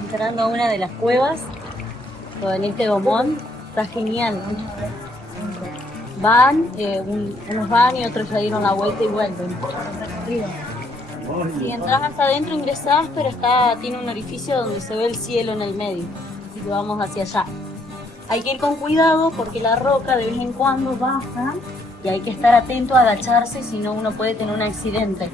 Entrando a una de las cuevas con este gomón, está genial. Van, unos van y otros ya dieron la vuelta y vuelven. Si entras hasta adentro ingresás, pero tiene un orificio donde se ve el cielo en el medio. Así que vamos hacia allá. Hay que ir con cuidado porque la roca de vez en cuando baja y hay que estar atento a agacharse, si no uno puede tener un accidente.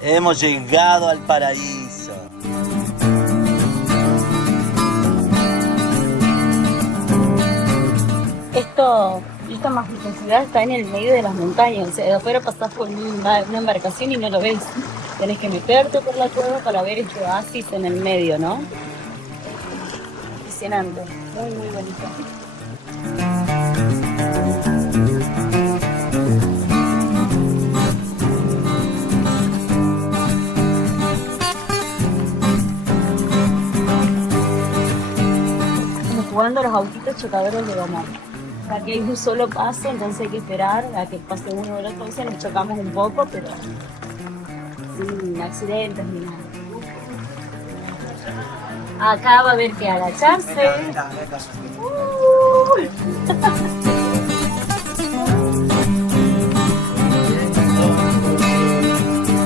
Hemos llegado al paraíso. Esta majestuosidad está en el medio de las montañas. O sea, de afuera pasás por una embarcación y no lo ves. Tenés que meterte por la cueva para ver este oasis en el medio, ¿no? Impresionante, muy, muy bonito. Jugando a los autitos chocadores de goma. Aquí hay un solo paso, entonces hay que esperar a que pase uno o el otro. Nos chocamos un poco, pero sin accidentes ni nada. Acá va a haber que agacharse.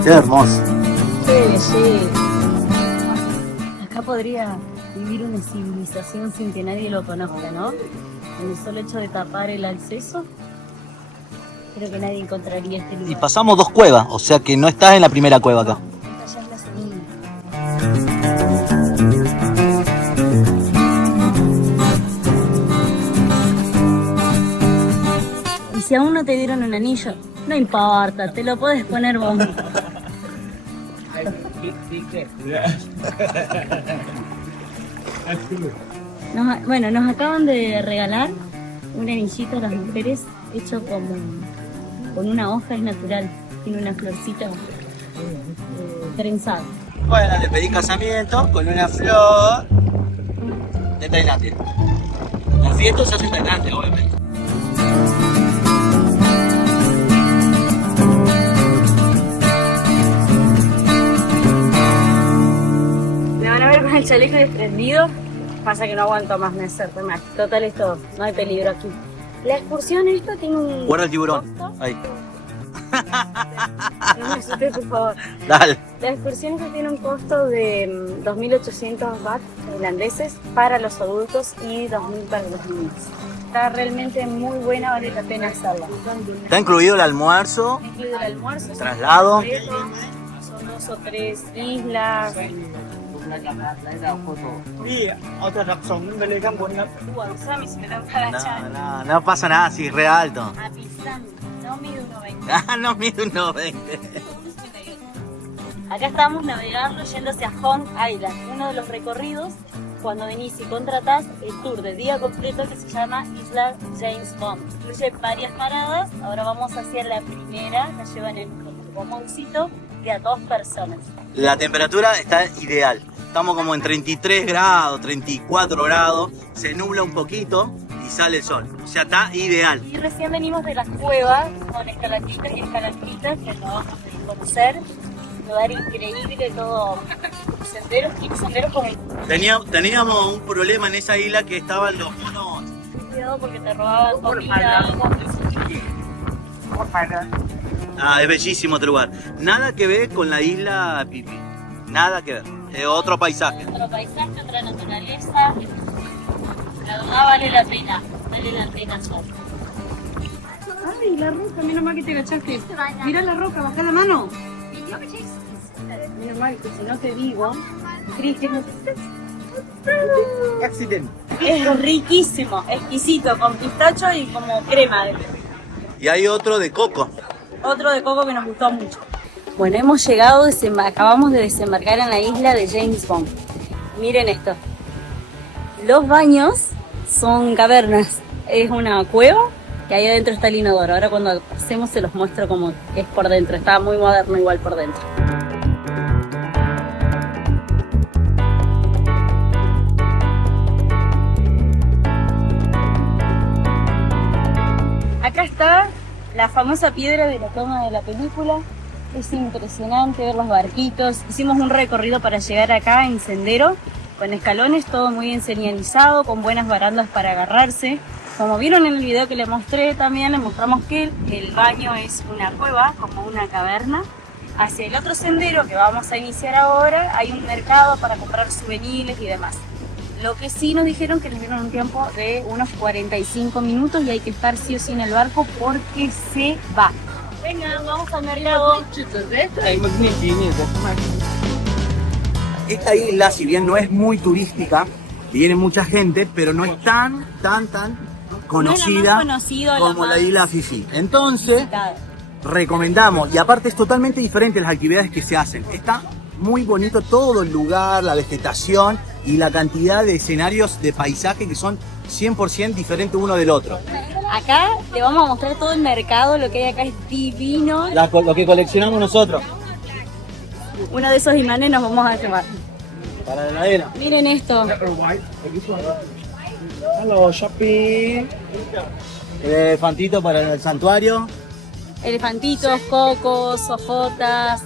Qué hermoso. Sí. Acá podría vivir una civilización sin que nadie lo conozca, ¿no? En el solo hecho de tapar el acceso, creo que nadie encontraría este lugar. Y pasamos 2 cuevas, o sea que no estás en la primera cueva acá. Esta ya es la segunda. Y si aún no te dieron un anillo, no importa, te lo puedes poner vos. Nos acaban de regalar un anillito a las mujeres hecho con una hoja, es natural, tiene una florcita trenzada. Bueno, le pedí casamiento con una flor de Tailandia. La fiesta se hace en Tailandia, obviamente. Me van a ver con el chaleco desprendido. Pasa que no aguanto más, me acerco más. Total, esto, no hay peligro aquí. La excursión esta tiene un... Guarda el tiburón. costo. Ahí. No me asustes, por favor. Dale. La excursión esta tiene un costo de 2.800 baht tailandeses para los adultos y 2.000 para los niños. Está realmente muy buena, vale la pena hacerla. Está incluido el almuerzo, Incluido el almuerzo, traslado. son 2 o 3 islas. Avísame si me tengo que agachar. No pasa nada, si es re alto. Avísame, no mide 1,20. Ah, no mide 1,20. Acá estamos navegando yendo hacia Hong Island, uno de los recorridos cuando venís y contratás el tour de día completo que se llama Isla James Bond. Incluye varias paradas, ahora vamos hacia la primera, la llevan en un gomoncito de a 2 personas. La temperatura está ideal. Estamos como en 33 grados, 34 grados. Se nubla un poquito y sale el sol. O sea, está ideal. Y recién venimos de las cuevas con escalatitas y escalatitas que lo vamos a conocer. Un lugar increíble, todo senderos con el... Teníamos un problema en esa isla que estaban los monos. Cuidado porque te robaban comida, agua. Es bellísimo este lugar. Nada que ver con la isla Pipi. Nada que ver. Es otro paisaje. Otro paisaje, otra naturaleza. La verdad vale la pena solo. Ay, la roca, menos mal que te agachaste. Mira la roca, bajá la mano. Menos mal que si no te digo, crees que no te... Accidente. Es riquísimo, exquisito, con pistacho y como crema. Y hay otro de coco. Otro de coco que nos gustó mucho. Bueno, hemos llegado, acabamos de desembarcar en la isla de James Bond. Miren esto. Los baños son cavernas. Es una cueva que ahí adentro está el inodoro. Ahora cuando pasemos se los muestro cómo es por dentro. Está muy moderno igual por dentro. famosa piedra de la toma de la película. Es impresionante ver los barquitos. Hicimos un recorrido para llegar acá en sendero, con escalones, todo muy bien señalizado, con buenas barandas para agarrarse. Como vieron en el video que les mostré también, les mostramos que el baño es una cueva, como una caverna. Hacia el otro sendero que vamos a iniciar ahora hay un mercado para comprar souvenirs y demás. Lo que sí nos dijeron que nos dieron un tiempo de unos 45 minutos y hay que estar sí o sí en el barco porque se va. Venga, vamos al mercado. Esta isla, si bien no es muy turística, viene mucha gente, pero no es tan conocida como la isla Fifi. Entonces, recomendamos, y aparte es totalmente diferente las actividades que se hacen. Está muy bonito todo el lugar, la vegetación y la cantidad de escenarios de paisaje que son 100% diferentes uno del otro. Acá te vamos a mostrar todo el mercado, lo que hay acá es divino. Lo que coleccionamos nosotros. Uno de esos imanes nos vamos a llevar. Para la heladera. Miren esto. Hello, shopping. Elefantito para el santuario. Elefantitos, cocos, hojotas.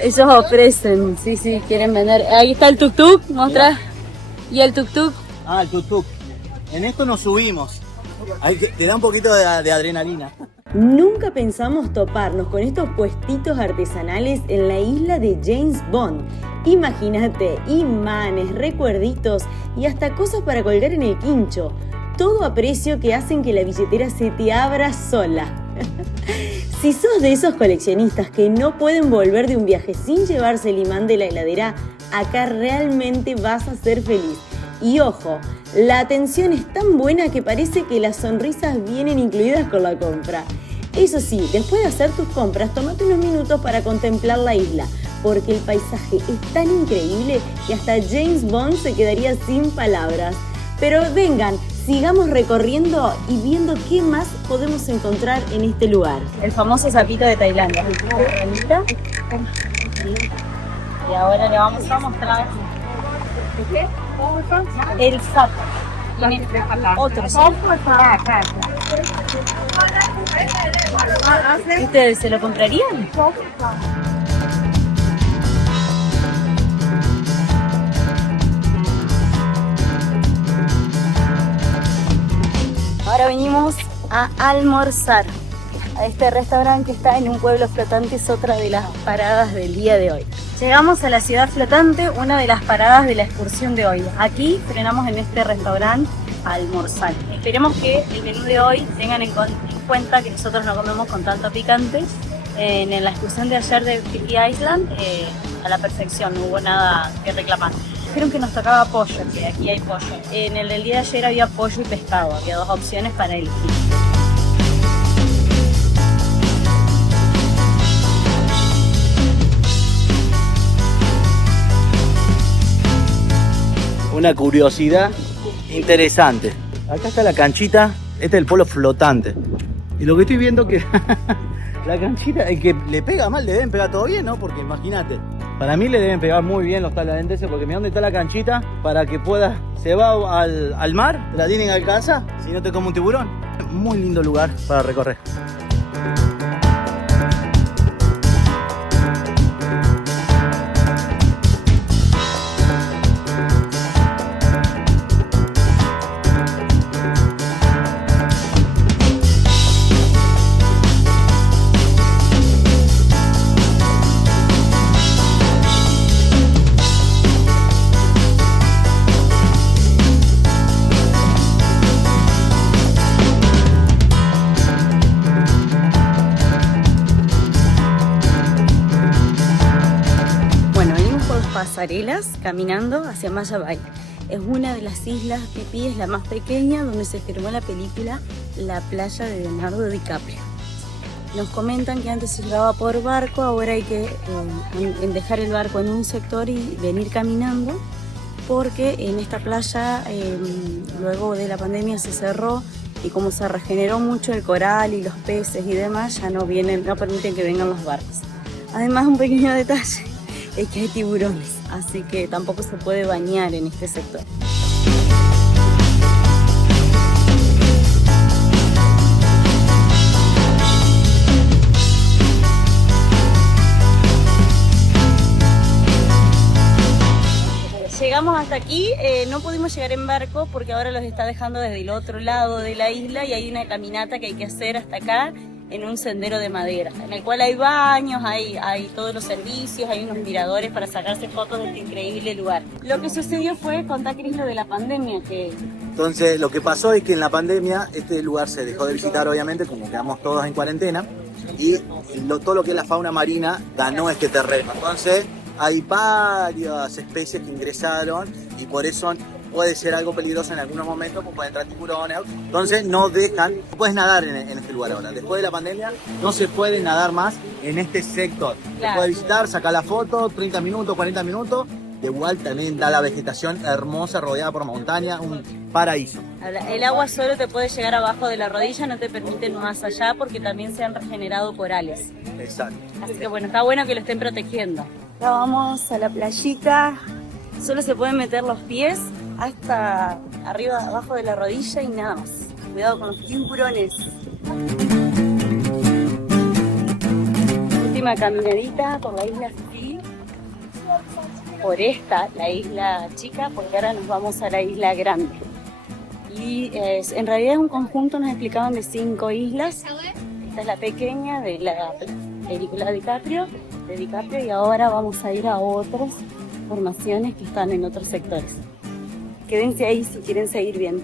Ellos ofrecen, sí, quieren vender. Ahí está el tuk-tuk, mostra. ¿Y el tuk-tuk? Ah, el tuk-tuk. En esto nos subimos. Te da un poquito de adrenalina. Nunca pensamos toparnos con estos puestitos artesanales en la isla de James Bond. Imagínate, imanes, recuerditos y hasta cosas para colgar en el quincho. Todo a precio que hacen que la billetera se te abra sola. Si sos de esos coleccionistas que no pueden volver de un viaje sin llevarse el imán de la heladera, acá realmente vas a ser feliz. Y ojo, la atención es tan buena que parece que las sonrisas vienen incluidas con la compra. Eso sí, después de hacer tus compras, tómate unos minutos para contemplar la isla, porque el paisaje es tan increíble que hasta James Bond se quedaría sin palabras. Pero vengan, sigamos recorriendo y viendo qué más podemos encontrar en este lugar. El famoso sapito de Tailandia. Y ahora le vamos a mostrar el sapo. Tiene otro sapo. ¿Ustedes se lo comprarían? Ahora venimos a almorzar a este restaurante que está en un pueblo flotante, es otra de las paradas del día de hoy. Llegamos a la ciudad flotante, una de las paradas de la excursión de hoy. Aquí frenamos en este restaurante a almorzar. Esperemos que el menú de hoy tengan en cuenta que nosotros no comemos con tanto picante. En la excursión de ayer de Fifi Island, a la perfección, no hubo nada que reclamar. Dijeron que nos tocaba pollo, que aquí hay pollo. En el del día de ayer había pollo y pescado, había dos opciones para elegir. Una curiosidad interesante. Acá está la canchita, este es el polo flotante. Y lo que estoy viendo que la canchita, el que le pega mal le deben pegar todo bien, ¿no? Porque imagínate, para mí le deben pegar muy bien los tailandeses, porque mira dónde está la canchita para que pueda, se va al mar, la tienen que alcanzar, si no te come un tiburón. Muy lindo lugar para recorrer. Pasarelas caminando hacia Maya Bay. Es una de las islas Phi, es la más pequeña, donde se filmó la película La playa de Leonardo DiCaprio. Nos comentan que antes se llegaba por barco, ahora hay que dejar el barco en un sector y venir caminando, porque en esta playa luego de la pandemia se cerró y como se regeneró mucho el coral y los peces y demás, ya no permiten que vengan los barcos. Además, un pequeño detalle es que hay tiburones, así que tampoco se puede bañar en este sector. llegamos hasta aquí, no pudimos llegar en barco porque ahora los está dejando desde el otro lado de la isla y hay una caminata que hay que hacer hasta acá en un sendero de madera, en el cual hay baños, hay todos los servicios, hay unos miradores para sacarse fotos de este increíble lugar. Lo que sucedió fue, contá Cris, lo de la pandemia. Entonces lo que pasó es que en la pandemia este lugar se dejó de visitar, obviamente, como quedamos todos en cuarentena, y todo lo que es la fauna marina ganó este terreno. Entonces hay varias especies que ingresaron y por eso puede ser algo peligroso en algunos momentos, pues pueden entrar tiburones. Entonces no dejan, no puedes nadar en este lugar ahora. Después de la pandemia no se puede nadar más en este sector. Claro. Se puede visitar, sacar la foto, 30 minutos, 40 minutos. De igual también da la vegetación hermosa, rodeada por montaña, un paraíso. El agua solo te puede llegar abajo de la rodilla, no te permiten más allá porque también se han regenerado corales. Exacto. Así que bueno, está bueno que lo estén protegiendo. Ahora vamos a la playita, solo se pueden meter los pies hasta arriba, abajo de la rodilla y nada más. Cuidado con los tiburones. Última caminadita por la isla Fifi. Por esta, la isla chica, porque ahora nos vamos a la isla grande. Y en realidad es un conjunto, nos explicaban, de 5 islas. Esta es la pequeña de la película de DiCaprio, y ahora vamos a ir a otras formaciones que están en otros sectores. Quédense ahí si quieren seguir viendo.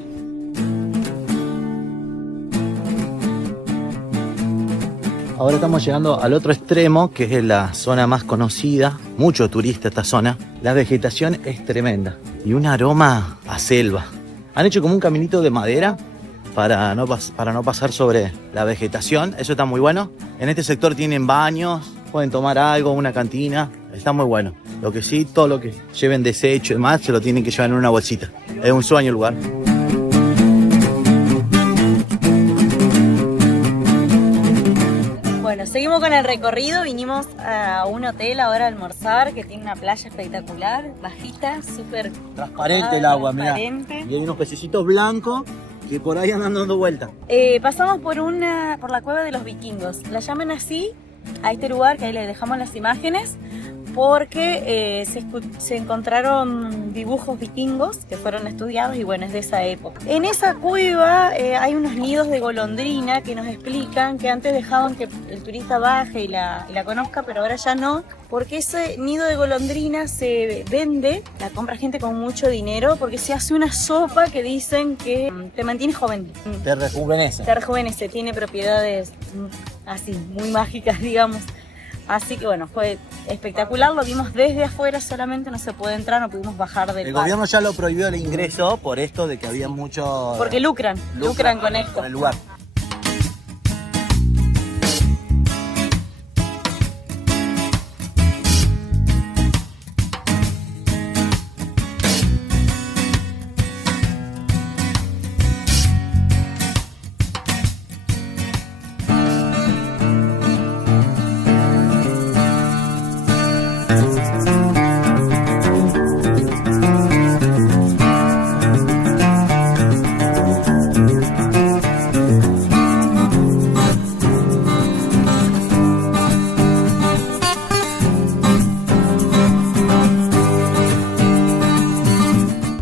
Ahora estamos llegando al otro extremo, que es la zona más conocida, mucho turista esta zona. La vegetación es tremenda y un aroma a selva. Han hecho como un caminito de madera para no pasar sobre la vegetación, eso está muy bueno. En este sector tienen baños, pueden tomar algo, una cantina, está muy bueno. Lo que sí, todo lo que lleven desecho y demás se lo tienen que llevar en una bolsita. Es un sueño el lugar. Bueno, seguimos con el recorrido, vinimos a un hotel ahora a almorzar que tiene una playa espectacular, bajita, súper Transparente el agua, mirá. transparente. Y hay unos pececitos blancos que por ahí andan dando vueltas. Pasamos por la cueva de los vikingos, la llaman así a este lugar, que ahí les dejamos las imágenes, porque se encontraron dibujos vikingos que fueron estudiados y bueno, es de esa época. En esa cueva hay unos nidos de golondrina que nos explican que antes dejaban que el turista baje y la conozca, pero ahora ya no, porque ese nido de golondrina se vende, la compra gente con mucho dinero, porque se hace una sopa que dicen que te mantiene joven. Te rejuvenece. Te rejuvenece, tiene propiedades así, muy mágicas, digamos. Así que bueno, fue espectacular, lo vimos desde afuera solamente, no se puede entrar, no pudimos bajar del El barco. gobierno ya lo prohibió el ingreso por esto de que había mucho... Porque lucran con esto. Con el lugar.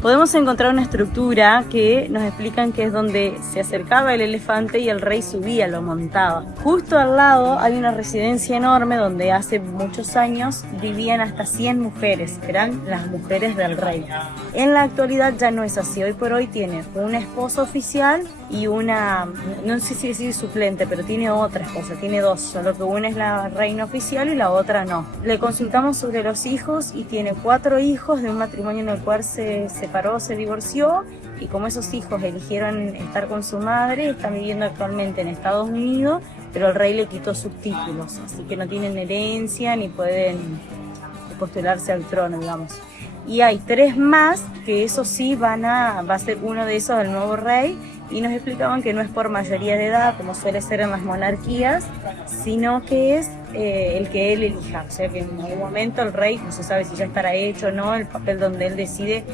Podemos encontrar una estructura que nos explican que es donde se acercaba el elefante y el rey subía, lo montaba. Justo al lado hay una residencia enorme donde hace muchos años vivían hasta 100 mujeres, eran las mujeres del rey. En la actualidad ya no es así, hoy por hoy tiene una esposa oficial y una, no sé si decir suplente, pero tiene otra esposa, tiene 2, solo que una es la reina oficial y la otra no. Le consultamos sobre los hijos y tiene 4 hijos de un matrimonio en el cual se separó, se divorció, y como esos hijos eligieron estar con su madre, están viviendo actualmente en Estados Unidos, pero el rey le quitó sus títulos, así que no tienen herencia ni pueden postularse al trono, digamos. Y hay 3 más que eso sí va a ser uno de esos el nuevo rey, y nos explicaban que no es por mayoría de edad como suele ser en las monarquías, sino que es el que él elija, o sea que en algún momento el rey no se sabe si ya estará hecho o no el papel donde él decide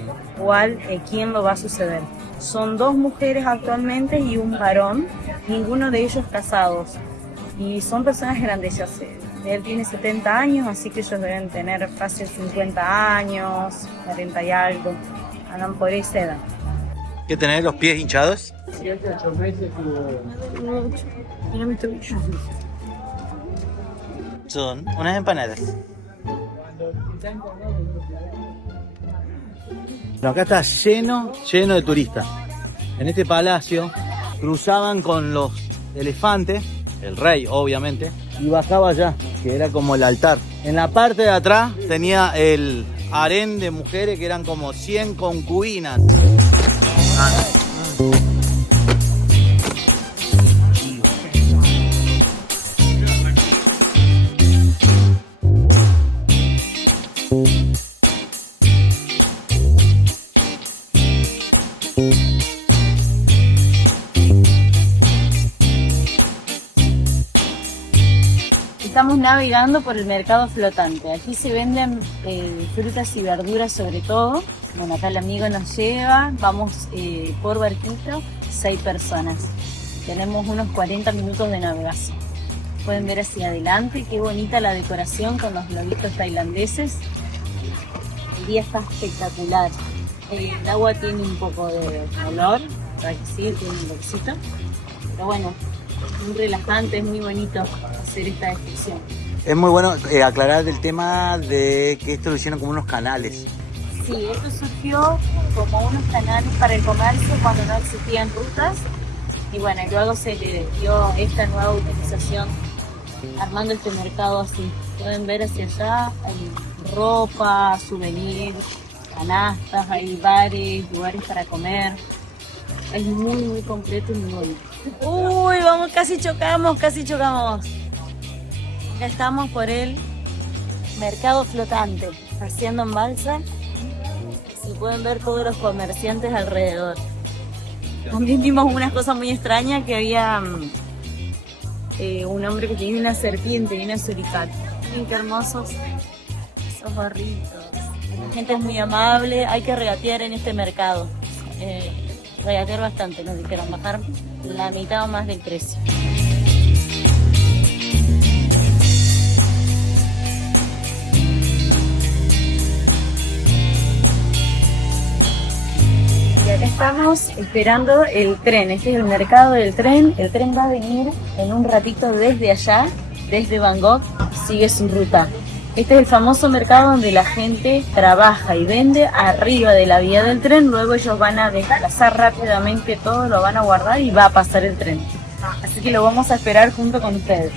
quién lo va a suceder. Son 2 mujeres actualmente y un varón, ninguno de ellos casados, y son personas grandes, ya Él tiene 70 años, así que ellos deben tener fácil 50 años, 40 y algo. Andan por esa edad. ¿Qué tenés los pies hinchados? Mucho. Mira mi tobillo. Son unas empanadas. Bueno, acá está lleno de turistas. En este palacio cruzaban con los elefantes, el rey obviamente, y bajaba allá, que era como el altar. En la parte de atrás tenía el harén de mujeres que eran como 100 concubinas. Estamos navegando por el mercado flotante. Aquí se venden frutas y verduras sobre todo. Bueno, acá el amigo nos lleva. Vamos por barquito, 6 personas. Tenemos unos 40 minutos de navegación. Pueden ver hacia adelante qué bonita la decoración con los globitos tailandeses. El día está espectacular. El agua tiene un poco de olor, para que sí, tiene un olorcito. Pero bueno, muy relajante, es muy bonito hacer esta excursión. Es muy bueno aclarar el tema de que esto lo hicieron como unos canales. Sí, esto surgió como unos canales para el comercio cuando no existían rutas. Y bueno, luego se le dio esta nueva utilización armando este mercado así. Pueden ver hacia allá, hay ropa, souvenirs, canastas, hay bares, lugares para comer. Es muy completo y muy bonito. Uy, vamos, casi chocamos. Ya estamos por el mercado flotante, haciendo en balsa. Se pueden ver todos los comerciantes alrededor. También vimos unas cosas muy extrañas, que había un hombre que tenía una serpiente y una suricata. Miren qué hermosos esos barritos. La gente es muy amable, hay que regatear en este mercado. Regatear bastante, nos dijeron bajar la mitad o más del precio. Y acá estamos esperando el tren. Este es el mercado del tren. El tren va a venir en un ratito desde allá, desde Bangkok, sigue su ruta. Este es el famoso mercado donde la gente trabaja y vende arriba de la vía del tren. Luego ellos van a desplazar rápidamente todo, lo van a guardar y va a pasar el tren. Así que lo vamos a esperar junto con ustedes.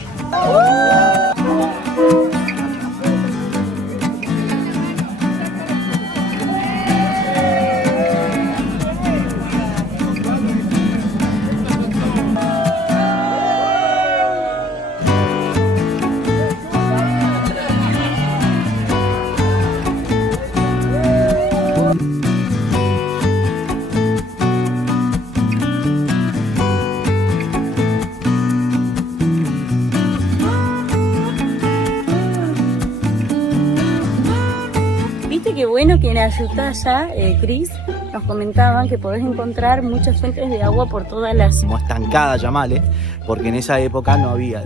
Qué bueno que en Ayutthaya, Chris, nos comentaban que podés encontrar muchas fuentes de agua por todas las... Como estancada, llamale, porque en esa época no había...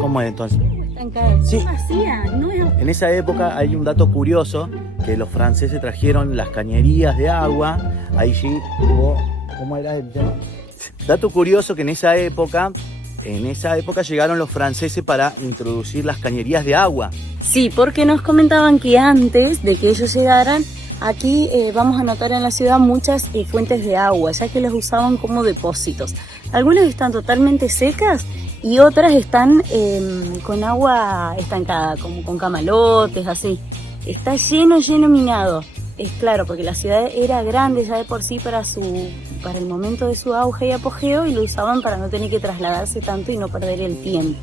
¿Cómo es entonces? Estancada, sí. Vacía, no es... En esa época hay un dato curioso, que los franceses trajeron las cañerías de agua, ahí sí hubo... ¿Cómo era el tema? Dato curioso que en esa época llegaron los franceses para introducir las cañerías de agua. Sí, porque nos comentaban que antes de que ellos llegaran, aquí vamos a notar en la ciudad muchas fuentes de agua, ya que las usaban como depósitos. Algunas están totalmente secas y otras están con agua estancada, como con camalotes, así. Está lleno minado. Es claro, porque la ciudad era grande ya de por sí para el momento de su auge y apogeo, y lo usaban para no tener que trasladarse tanto y no perder el tiempo.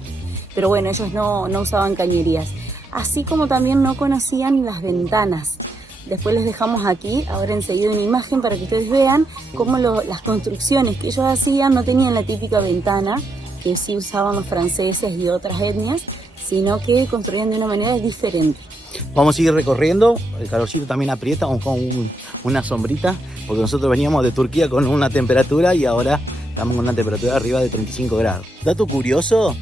Pero bueno, ellos no usaban cañerías. Así como también no conocían las ventanas. Después les dejamos aquí, ahora enseguida, una imagen para que ustedes vean cómo las construcciones que ellos hacían no tenían la típica ventana que sí usaban los franceses y otras etnias, sino que construían de una manera diferente. Vamos a seguir recorriendo, el calorcito también aprieta, vamos con una sombrita, porque nosotros veníamos de Turquía con una temperatura y ahora estamos con una temperatura arriba de 35 grados. Dato curioso,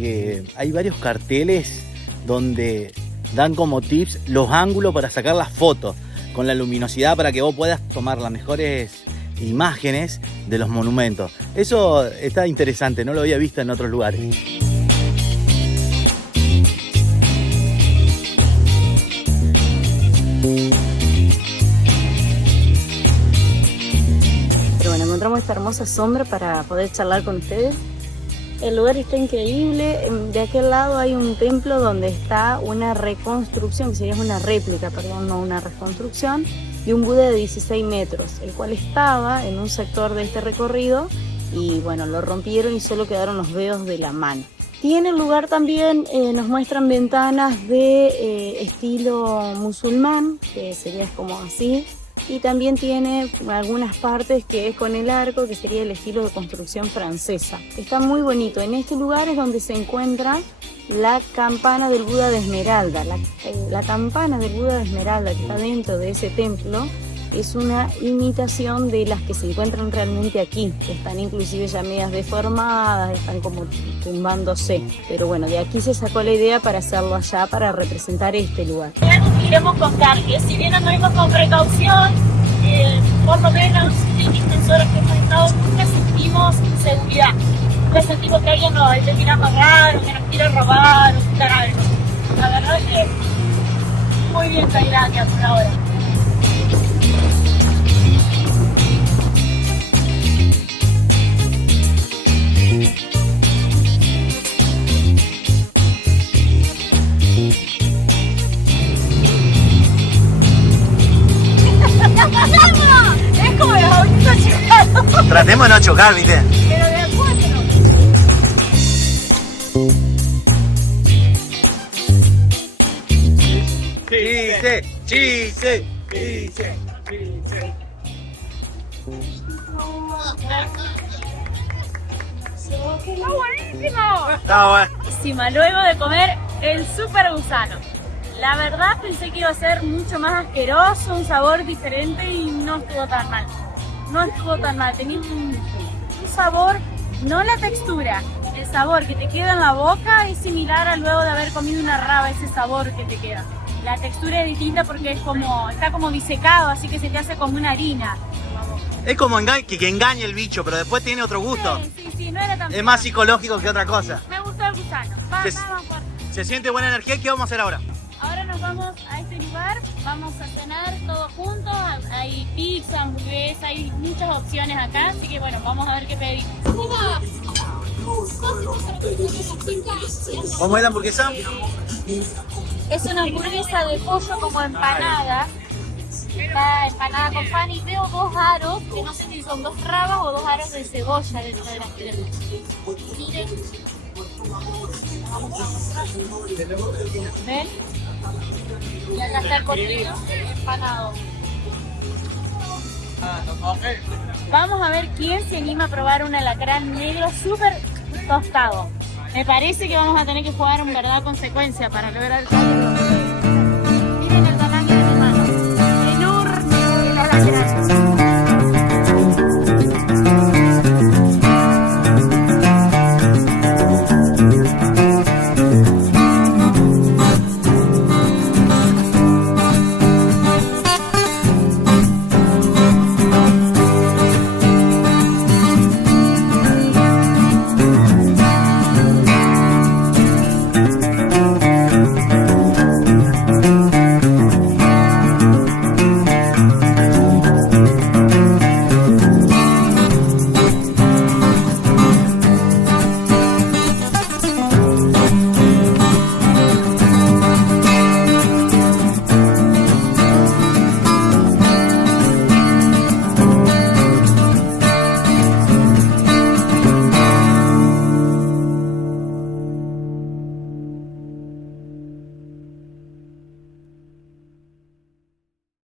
que hay varios carteles donde dan como tips los ángulos para sacar las fotos con la luminosidad para que vos puedas tomar las mejores imágenes de los monumentos. Eso está interesante, no lo había visto en otros lugares. Pero bueno, encontramos esta hermosa sombra para poder charlar con ustedes. El lugar está increíble. De aquel lado hay un templo donde está una reconstrucción, que sería una réplica, perdón, no una reconstrucción, de un Buda de 16 metros, el cual estaba en un sector de este recorrido y bueno, lo rompieron y solo quedaron los dedos de la mano. Tiene lugar también, nos muestran ventanas de estilo musulmán, que sería como así. Y también tiene algunas partes que es con el arco, que sería el estilo de construcción francesa. Está muy bonito. En este lugar es donde se encuentra la campana del Buda de Esmeralda. La campana del Buda de Esmeralda que está dentro de ese templo es una imitación de las que se encuentran realmente aquí, que están inclusive ya medias deformadas, están como tumbándose. Pero bueno, de aquí se sacó la idea para hacerlo allá, para representar este lugar. Queremos contar que si bien anduvimos con precaución, por lo menos en estas horas que hemos estado nunca sentimos inseguridad. Nunca sentimos que alguien nos esté mirando raro, que nos quiere robar o quitar algo. La verdad es que muy bien Tailandia por ahora. Es como los autitos chocados. Tratemos de no chocar, ¿viste? Pero de a cuatro. Chiste. ¡Está buenísimo! Está bueno. Buenísima, luego de comer el super gusano. La verdad pensé que iba a ser mucho más asqueroso, un sabor diferente y no estuvo tan mal. No estuvo tan mal, tenía un sabor, no la textura, el sabor que te queda en la boca es similar a luego de haber comido una raba, ese sabor que te queda. La textura es distinta porque es como, está como disecado, así que se te hace como una harina. Es como que engañe el bicho, pero después tiene otro gusto. Sí, no era tan Es más psicológico que otra cosa. Me gustó el gusano. Vamos fuerte. Se siente buena energía. ¿Qué vamos a hacer ahora? Ahora nos vamos a este lugar, vamos a cenar todos juntos, hay pizza, hamburguesa, hay muchas opciones acá, así que bueno, vamos a ver qué pedimos. ¿Cómo es la hamburguesa? Es una hamburguesa de pollo como empanada, está empanada con pan y veo dos aros, que no sé si son dos rabas o dos aros de cebolla dentro de las piernas. Miren. ¿Ven? Y acá está el pollito empanado. Vamos a ver quién se anima a probar un alacrán negro súper tostado. Me parece que vamos a tener que jugar un verdad consecuencia para lograr el